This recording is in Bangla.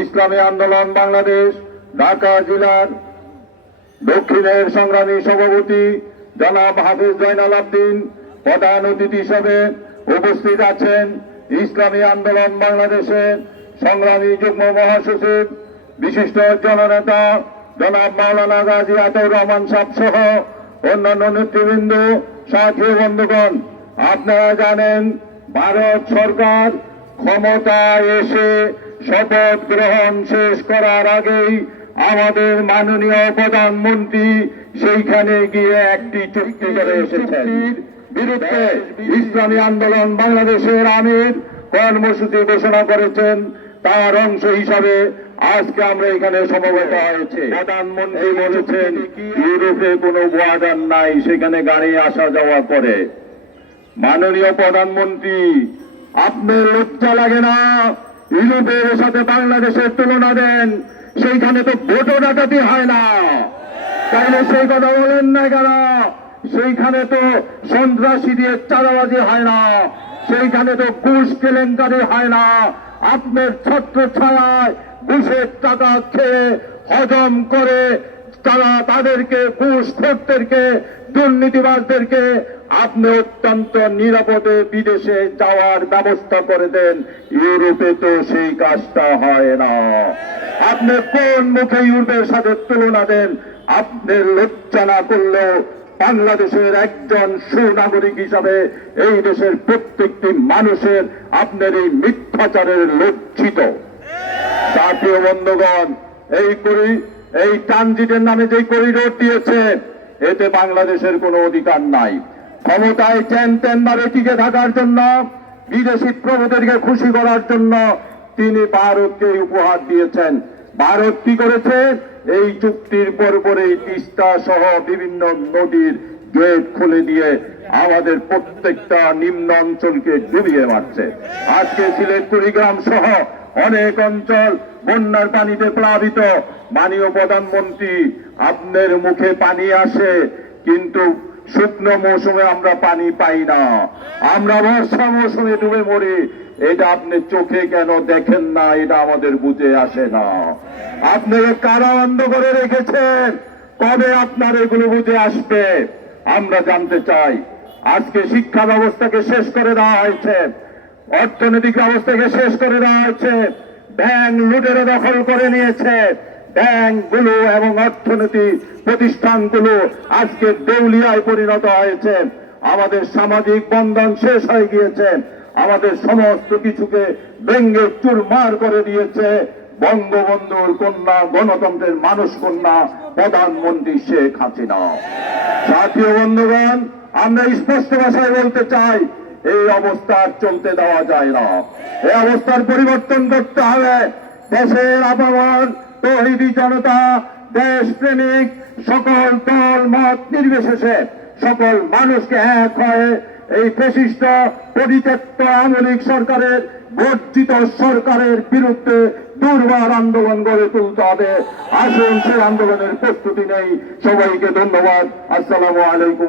ইসলামী আন্দোলন বাংলাদেশ, ঢাকা জেলার দক্ষিণের সংগ্রামী সভাপতি জনাব হাফিজ জয়নাল আবদিন, প্রধান অতিথি হিসেবে উপস্থিত আছেন ইসলামী আন্দোলন বাংলাদেশের সংগ্রামী যুগ্ম মহাসচিব, বিশিষ্ট জননেতা জনাব মাওলানা গাজী আতর রহমান সাহ সহ অন্যান্য নেতৃবৃন্দ, সাথী বন্ধুগণ, আপনারা জানেন, ভারত সরকার ক্ষমতায় এসে শপথ গ্রহণ শেষ করার আগেই আমাদের মাননীয় প্রধানমন্ত্রী সেইখানে গিয়ে একটি চুক্তি করে এসেছেন বিরুদ্ধে ইসলামী আন্দোলন বাংলাদেশের আমির কর্মসূচি ঘোষণা করেছেন। তার অংশ হিসাবে আজকে আমরা এখানে সমবেত হয়েছে। প্রধানমন্ত্রী বলেছেন ইউরোপে কোনো বর্ডার নাই সেখানে গাড়ি আসা যাওয়া করে। মাননীয় প্রধানমন্ত্রী আপনার লজ্জা লাগে না। ইউরোপের সাথে বাংলাদেশের তুলনা দেন, সেইখানে তো ভোটও ডাকাতি হয় না। তাইলে সেই কথা বলেন না কেন? সেইখানে তো সন্ত্রাসী দিয়ে চাঁদাবাজি হয় না। সেইখানে তো ঘুষ কেলেঙ্কারি হয় না। আপনার ছত্র ছায়ায় ঘুষের টাকা খেয়ে হজম করে তারা তাদেরকে, ঘুষ খোরদেরকে দুর্নীতিবাজদেরকে আপনি অত্যন্ত নিরাপদে বিদেশে যাওয়ার ব্যবস্থা করে দেন। ইউরোপে তো সেই কাজটা হয় না। আপনি কোন মুখে ইউরোপের সাথে তুলনা দেন? আপনি লজ্জা না করলেও বাংলাদেশের একজন সুনাগরিক হিসাবে এই দেশের প্রত্যেকটি মানুষের আপনার এই মিথ্যাচারের লজ্জিত। জাতীয় বন্ধুগণ, এই করি, এই ট্রানজিটের নামে যে করিডোর দিয়েছে, এতে বাংলাদেশের কোনো অধিকার নাই। ক্ষমতায় ত্যান ভাবে টিকে থাকার জন্য, বিদেশি প্রভুদেরকে খুশি করার জন্য তিনি ভারতকে উপহার দিয়েছেন। ভারত কি করেছে? এই চুক্তির পর পরেই তিস্তা সহ বিভিন্ন নদীর গেট খুলে দিয়ে আমাদের প্রত্যেকটা নিম্ন অঞ্চলকে ডুবিয়ে মারছে। আজকে সিলেট, কুড়িগ্রাম সহ অনেক অঞ্চল বন্যার পানিতে প্লাবিত। মাননীয় প্রধানমন্ত্রী আপনার মুখে পানি আসে, কিন্তু শুকনো মৌসুমে আমরা পানি পাই না। আমরা বর্ষা মৌসুমে ডুবে মরি। এটা আপনি চোখে কেন দেখেন না? এটা আমাদের বুঝে আসে না। আপনি কারা অন্ধ করে রেখেছেন, কবে আপনার এগুলো বুঝে আসবে? আমরা জানতে চাই। আজকে শিক্ষা ব্যবস্থাকে শেষ করে দেওয়া হয়েছে। অর্থনৈতিক ব্যবস্থাকে শেষ করে দেওয়া হয়েছে। ব্যাংক লুটেরা দখল করে নিয়েছে। ব্যাংকগুলো এবং অর্থনীতি প্রতিষ্ঠানগুলো আজকে দেউলিয়ায় পরিণত হয়েছে। আমাদের সামাজিক বন্ধন শেষ হয়ে গিয়েছে। আমাদের সমস্ত কিছুকে ব্যঙ্গে চুরমার করে দিয়েছে। বঙ্গবন্ধুর কন্যা, গণতন্ত্রের মানুষ কন্যা, প্রধানমন্ত্রী শেখ হাসিনা। জাতীয় বন্ধুগণ, আমরা স্পষ্ট ভাষায় বলতে চাই, এই অবস্থা চলতে দেওয়া যায় না। এই অবস্থার পরিবর্তন করতে হবে। দেশের আবহাওয়ার তহিদি জনতা দেশ প্রেমিক সকল দল, মত নির্বিশেষে সকল মানুষকে এক হয়ে এই প্রশিষ্ট পরিত্যক্ত আমলিক সরকারের বর্জিত সরকারের বিরুদ্ধে দুর্বার আন্দোলন গড়ে তুলতে হবে। আসুন, সেই আন্দোলনের প্রস্তুতি নেই। সবাইকে ধন্যবাদ। আসসালামু আলাইকুম।